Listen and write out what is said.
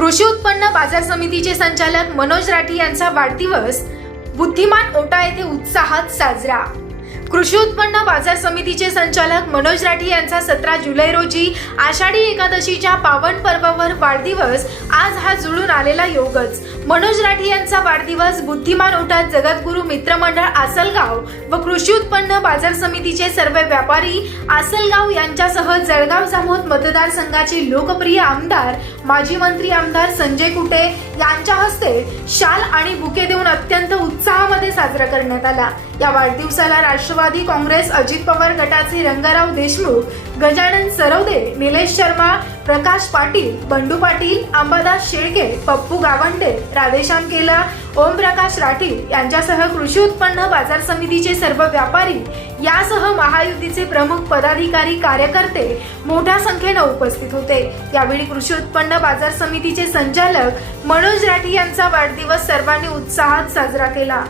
कृषी उत्पन्न बाजार समितीचे संचालक मनोज राठी यांचा वाढदिवस बुद्धिमान ओटा येथे उत्साहात साजरा. कृषी उत्पन्न बाजार समितीचे संचालक मनोज राठी यांचा सतरा जुलै रोजी आषाढी एकादशीच्या पावन पर्वावर वाढदिवस आज हा जुळून आलेला योगच. मनोज राठी यांचा वाढदिवस बुद्धिमान ओटात जगद्गुरू मित्रमंडळ आसलगाव व कृषी उत्पन्न बाजार समितीचे सर्व व्यापारी आसलगाव यांच्यासह जळगाव जामोद मतदारसंघाचे लोकप्रिय आमदार माजी मंत्री आमदार संजय कुटे यांच्या हस्ते शाल आणि बुके देऊन अत्यंत उत्साहामध्ये साजरा करण्यात आला. या वाढदिवसाला राष्ट्रवादी काँग्रेस अजित पवार गटाचे रंगाराव देशमुख गजानन सरवदे निलेश शर्मा प्रकाश पाटील बंडू पाटील अंबादास शेळके पप्पू गावंडे राधेश्याम केला ओमप्रकाश राठील यांच्यासह कृषी उत्पन्न बाजार समितीचे सर्व व्यापारी यासह महायुतीचे प्रमुख पदाधिकारी कार्यकर्ते मोठ्या संख्येनं उपस्थित होते. यावेळी कृषी उत्पन्न बाजार समितीचे संचालक मनोज राठी यांचा वाढदिवस सर्वांनी उत्साहात साजरा केला.